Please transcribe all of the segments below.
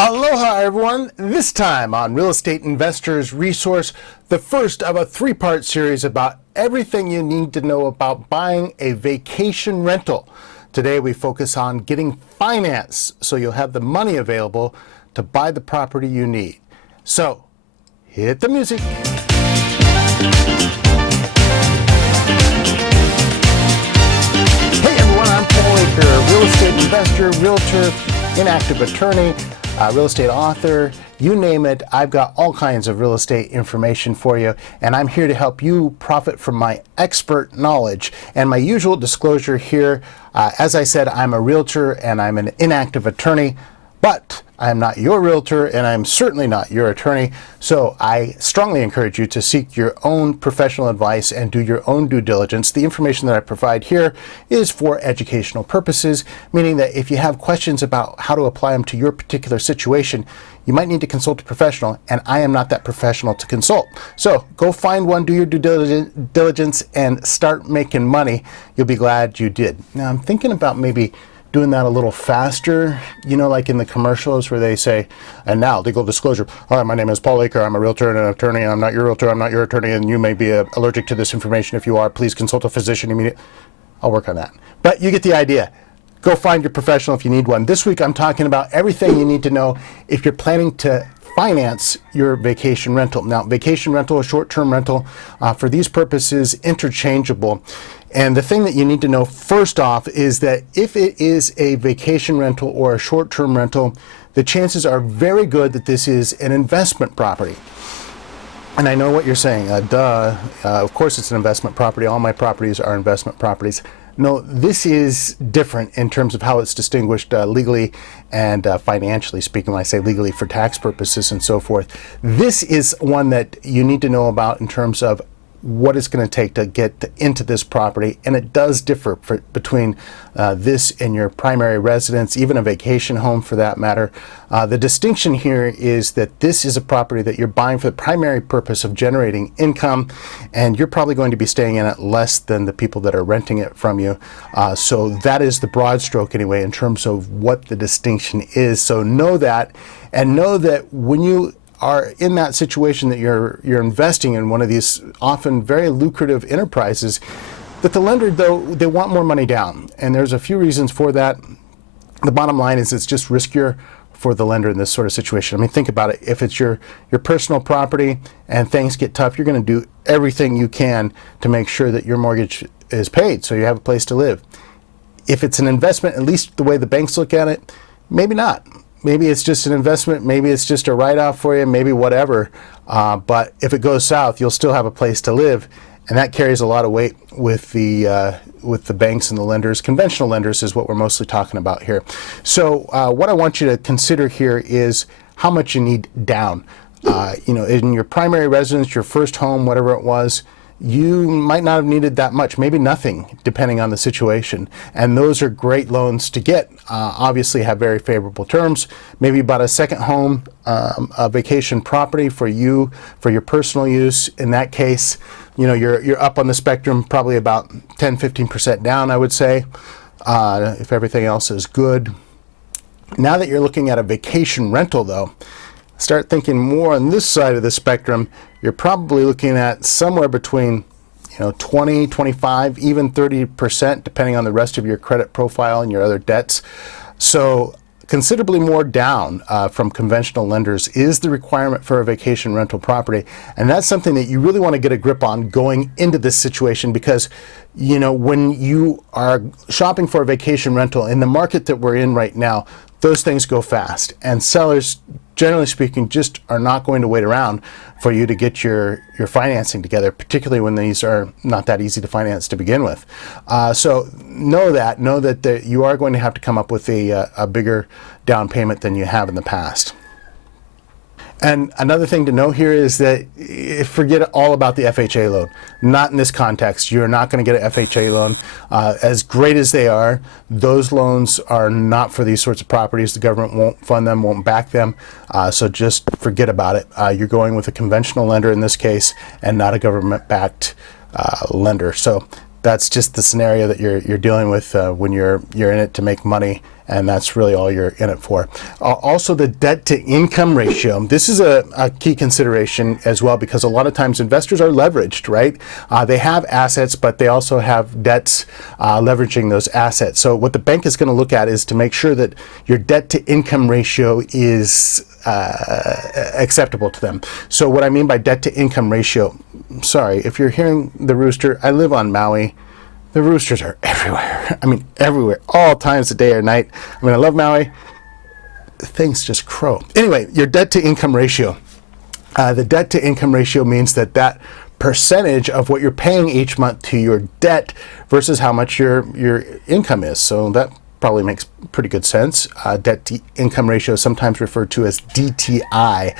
Aloha everyone, this time on Real Estate Investors Resource, the first of a three-part series about everything you need to know about buying a vacation rental. Today we focus on getting finance so you'll have the money available to buy the property you need. So, hit the music. Hey everyone, I'm Paul Aker, real estate investor, realtor, inactive attorney, real estate author, you name it. I've got all kinds of real estate information for you, and I'm here to help you profit from my expert knowledge. And my usual disclosure here, as I said, I'm a realtor and I'm an inactive attorney, but I'm not your realtor and I'm certainly not your attorney, so I strongly encourage you to seek your own professional advice and do your own due diligence. The information that I provide here is for educational purposes, meaning that if you have questions about how to apply them to your particular situation, you might need to consult a professional, and I am not that professional to consult. So go find one, do your due diligence, and start making money. You'll be glad you did. Now I'm thinking about maybe doing that a little faster, you know, like in the commercials where they say, and now legal disclosure. Hi, my name is Paul Aker. I'm a realtor and an attorney. I'm not your realtor. I'm not your attorney. And you may be allergic to this information. If you are, please consult a physician immediately. I'll work on that. But you get the idea. Go find your professional if you need one. This week, I'm talking about everything you need to know if you're planning to finance your vacation rental. Now, vacation rental, short-term rental, for these purposes, interchangeable. And the thing that you need to know first off is that if it is a vacation rental or a short-term rental, the chances are very good that this is an investment property. And I know what you're saying, of course it's an investment property. All my properties are investment properties. No, this is different in terms of how it's distinguished legally and financially speaking. When I say legally, for tax purposes and so forth. This is one that you need to know about in terms of what it's going to take to get into this property, and it does differ between this and your primary residence, even a vacation home for that matter. The distinction here is that this is a property that you're buying for the primary purpose of generating income, and you're probably going to be staying in it less than the people that are renting it from you. So that is the broad stroke anyway in terms of what the distinction is. So know that, and know that when you are in that situation that you're investing in one of these often very lucrative enterprises, that the lender, though, they want more money down. And there's a few reasons for that. The bottom line is it's just riskier for the lender in this sort of situation. I mean, think about it. If it's your personal property and things get tough, you're going to do everything you can to make sure that your mortgage is paid so you have a place to live. If it's an investment, at least the way the banks look at it, maybe not. Maybe it's just an investment, maybe it's just a write-off for you, maybe whatever. But if it goes south, you'll still have a place to live, and that carries a lot of weight with the banks and the lenders. Conventional lenders is what we're mostly talking about here. So what I want you to consider here is how much you need down. You know, in your primary residence, your first home, whatever it was, you might not have needed that much, maybe nothing, depending on the situation. And those are great loans to get. Obviously have very favorable terms. Maybe about a second home, a vacation property for you, for your personal use. In that case, you know, you're up on the spectrum, probably about 10-15% down, I would say, if everything else is good. Now that you're looking at a vacation rental, though, start thinking more on this side of the spectrum. You're probably looking at somewhere between, you know, 20, 25, even 30%, depending on the rest of your credit profile and your other debts. So considerably more down from conventional lenders is the requirement for a vacation rental property. And that's something that you really want to get a grip on going into this situation, because, you know, when you are shopping for a vacation rental in the market that we're in right now, those things go fast, and sellers, generally speaking, just are not going to wait around for you to get your financing together, particularly when these are not that easy to finance to begin with. So know that you are going to have to come up with a bigger down payment than you have in the past. And another thing to know here is that forget all about the FHA loan. Not in this context. You're not going to get an FHA loan. As great as they are, those loans are not for these sorts of properties. The government won't fund them, won't back them. So just forget about it. You're going with a conventional lender in this case and not a government-backed lender. So that's just the scenario that you're dealing with when you're in it to make money and that's really all you're in it for. Also, the debt to income ratio. This is a key consideration as well, because a lot of times investors are leveraged, right? They have assets, but they also have debts leveraging those assets. So what the bank is going to look at is to make sure that your debt to income ratio is acceptable to them. So what I mean by debt to income ratio, sorry, if you're hearing the rooster, I live on Maui. The roosters are everywhere. I mean, everywhere, all times of day or night. I mean, I love Maui. Things just crow. Anyway, your debt to income ratio. The debt to income ratio means that percentage of what you're paying each month to your debt versus how much your income is. So that probably makes pretty good sense. Debt to income ratio is sometimes referred to as DTI.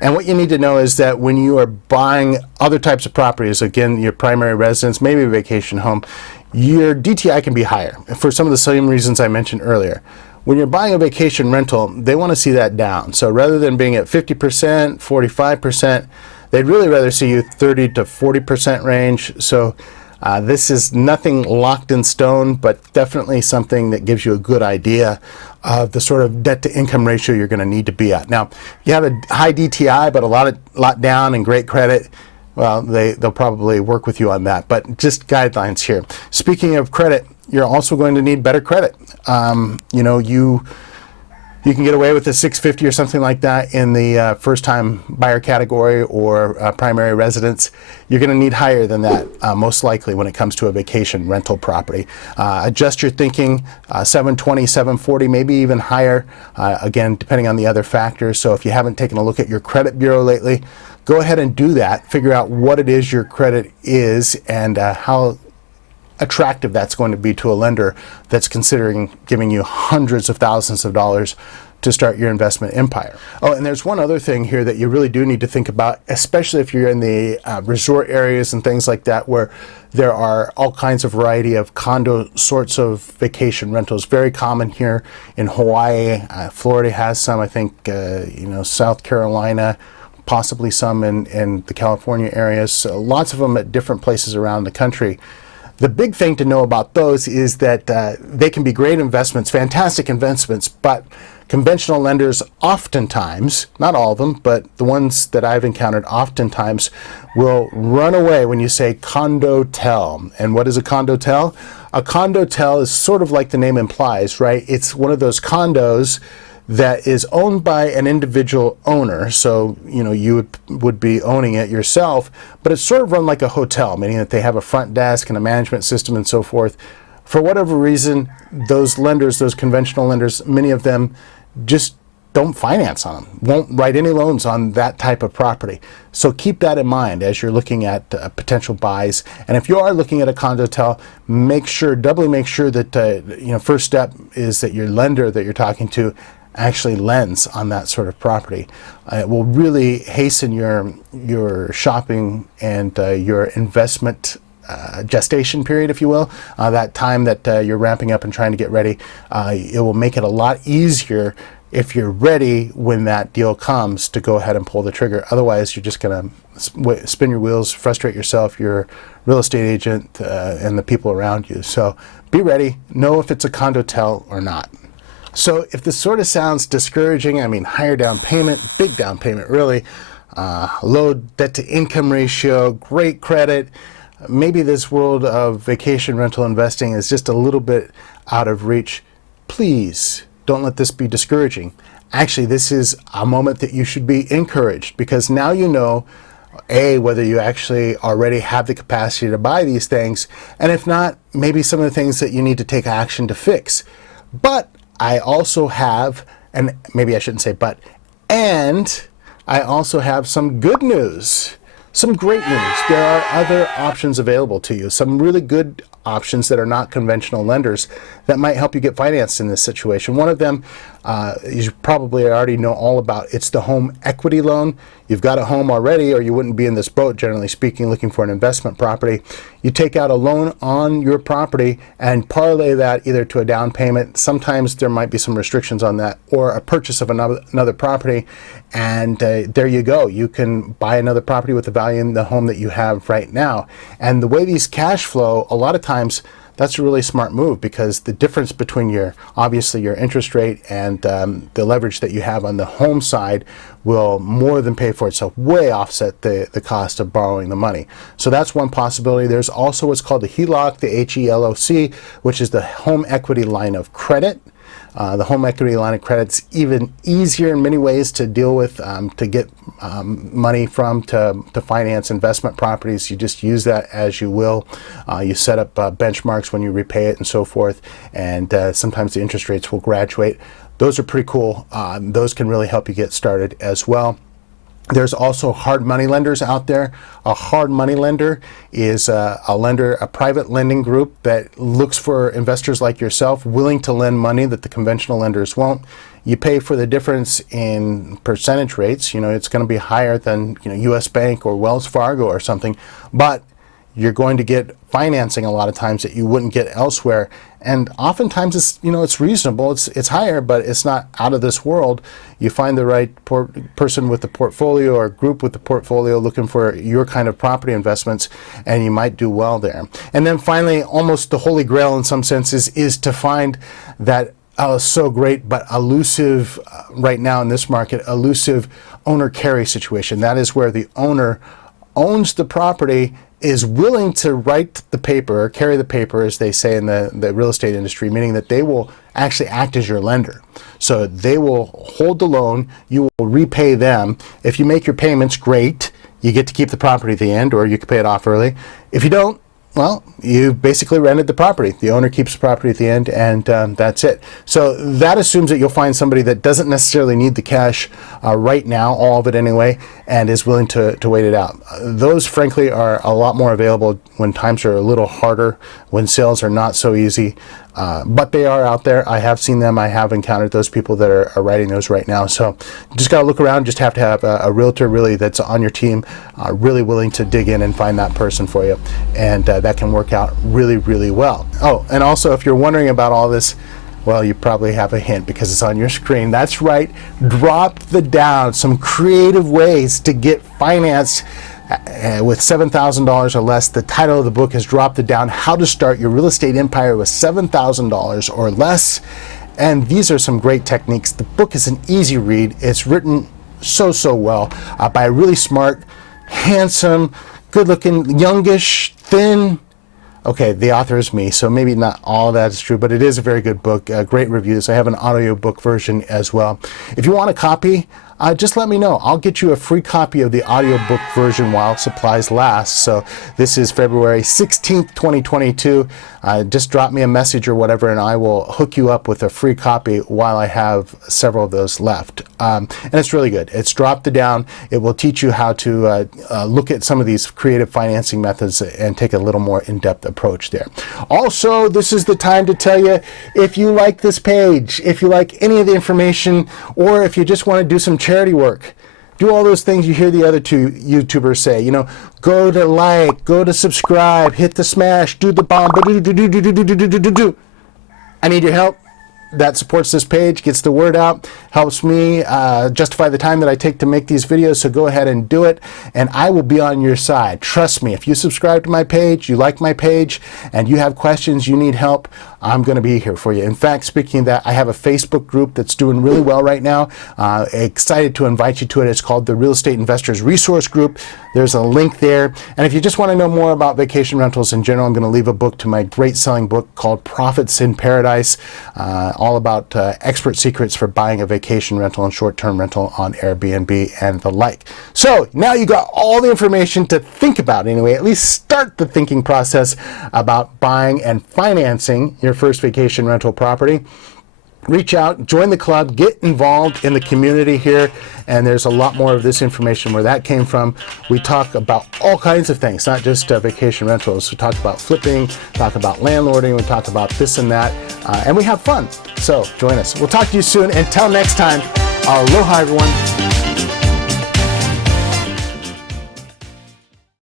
And what you need to know is that when you are buying other types of properties, again, your primary residence, maybe a vacation home, your DTI can be higher for some of the same reasons I mentioned earlier. When you're buying a vacation rental, they want to see that down. So rather than being at 50%, 45%, they'd really rather see you 30 to 40% range. So this is nothing locked in stone, but definitely something that gives you a good idea of the sort of debt to income ratio you're going to need to be at. Now, you have a high DTI, but a lot down and great credit. Well, they'll probably work with you on that, but just guidelines here. Speaking of credit, you're also going to need better credit. You can get away with a 650 or something like that in the first-time buyer category or primary residence. You're going to need higher than that, most likely, when it comes to a vacation rental property. Adjust your thinking, 720, 740, maybe even higher, again, depending on the other factors. So if you haven't taken a look at your credit bureau lately, go ahead and do that. Figure out what it is your credit is and how attractive that's going to be to a lender that's considering giving you hundreds of thousands of dollars to start your investment empire. Oh, and there's one other thing here that you really do need to think about, especially if you're in the resort areas and things like that, where there are all kinds of variety of condo sorts of vacation rentals. Very common here in Hawaii. Florida has some, I think, South Carolina, possibly some in the California areas. So lots of them at different places around the country. The big thing to know about those is that they can be great investments, fantastic investments, but conventional lenders oftentimes, not all of them, but the ones that I've encountered oftentimes will run away when you say condotel. And what is a condotel? A condotel is sort of like the name implies, right? It's one of those condos that is owned by an individual owner, so you would be owning it yourself, but it's sort of run like a hotel, meaning that they have a front desk and a management system and so forth. For whatever reason, those lenders, those conventional lenders, many of them just don't finance on them, won't write any loans on that type of property. So keep that in mind as you're looking at potential buys. And if you are looking at a condotel, doubly make sure that first step is that your lender that you're talking to actually lends on that sort of property. It will really hasten your shopping and your investment gestation period, if you will, that time that you're ramping up and trying to get ready. It will make it a lot easier if you're ready when that deal comes to go ahead and pull the trigger. Otherwise, you're just going to spin your wheels, frustrate yourself, your real estate agent, and the people around you. So be ready. Know if it's a condotel or not. So if this sort of sounds discouraging, I mean, higher down payment, big down payment, really, low debt to income ratio, great credit, maybe this world of vacation rental investing is just a little bit out of reach. Please don't let this be discouraging. Actually, this is a moment that you should be encouraged, because now you know, A, whether you actually already have the capacity to buy these things, and if not, maybe some of the things that you need to take action to fix. But I also have, and maybe I shouldn't say but, and I also have some good news, some great news. There are other options available to you, some really good options that are not conventional lenders that might help you get financed in this situation. One of them you probably already know all about. It's the home equity loan. You've got a home already, or you wouldn't be in this boat, generally speaking, looking for an investment property. You take out a loan on your property and parlay that either to a down payment. Sometimes there might be some restrictions on that, or a purchase of another property, and there you go. You can buy another property with the value in the home that you have right now. And the way these cash flow, a lot of times that's a really smart move, because the difference between obviously your interest rate and the leverage that you have on the home side will more than pay for itself, way offset the cost of borrowing the money. So that's one possibility. There's also what's called the HELOC, the HELOC, which is the home equity line of credit. The home equity line of credit's even easier in many ways to deal with, to get money from to finance investment properties. You just use that as you will. You set up benchmarks when you repay it and so forth, and sometimes the interest rates will graduate. Those are pretty cool. Those can really help you get started as well. There's also hard money lenders out there. A hard money lender is a private lending group that looks for investors like yourself willing to lend money that the conventional lenders won't. You pay for the difference in percentage rates. It's going to be higher than US Bank or Wells Fargo or something, but you're going to get financing a lot of times that you wouldn't get elsewhere. And oftentimes it's reasonable. It's higher, but it's not out of this world. You find the right person with the portfolio or group with the portfolio looking for your kind of property investments, and you might do well there. And then finally, almost the holy grail in some senses is to find that so great but elusive, right now in this market, elusive owner carry situation. That is where the owner owns the property, is willing to write the paper, or carry the paper, as they say in the real estate industry, meaning that they will actually act as your lender. So they will hold the loan, you will repay them. If you make your payments, great, you get to keep the property at the end, or you can pay it off early. If you don't, well, you basically rented the property. The owner keeps the property at the end, and that's it. So that assumes that you'll find somebody that doesn't necessarily need the cash right now, all of it anyway, and is willing to wait it out. Those, frankly, are a lot more available when times are a little harder, when sales are not so easy. But they are out there. I have seen them. I have encountered those people that are writing those right now. So you just got to look around. Just have to have a realtor really that's on your team, really willing to dig in and find that person for you. And that can work out really, really well. Oh, and also, if you're wondering about all this, well, you probably have a hint because it's on your screen. That's right. Drop the down. Some creative ways to get financed with $7,000 or less. The title of the book is Drop the Down: How to Start Your Real Estate Empire with $7,000 or Less. And these are some great techniques. The book is an easy read. It's written so well by a really smart, handsome, good-looking, youngish, thin. Okay, the author is me, so maybe not all of that is true, but it is a very good book. Great reviews. I have an audiobook version as well. If you want a copy, just let me know. I'll get you a free copy of the audiobook version while supplies last. So this is February 16th, 2022. Just drop me a message or whatever, and I will hook you up with a free copy while I have several of those left. And it's really good. It's Drop the Down. It will teach you how to look at some of these creative financing methods and take a little more in-depth approach there. Also, this is the time to tell you, if you like this page, if you like any of the information, or if you just want to do some charity work, do all those things you hear the other two YouTubers say. Go to like, go to subscribe, hit the smash, do the bomb, do. I need your help. That supports this page, gets the word out, helps me justify the time that I take to make these videos, so go ahead and do it, and I will be on your side. Trust me, if you subscribe to my page, you like my page, and you have questions, you need help, I'm going to be here for you. In fact, speaking of that, I have a Facebook group that's doing really well right now. Excited to invite you to it. It's called the Real Estate Investors Resource Group. There's a link there. And if you just want to know more about vacation rentals in general, I'm going to leave a book to my great selling book called Profits in Paradise, all about expert secrets for buying a vacation rental and short-term rental on Airbnb and the like. So now you got all the information to think about anyway. At least start the thinking process about buying and financing your first vacation rental property. Reach out, join the club, get involved in the community here, and there's a lot more of this information where that came from. We talk about all kinds of things, not just vacation rentals. We talk about flipping, talk about landlording, we talk about this and that, and we have fun. So join us. We'll talk to you soon. Until next time, aloha everyone.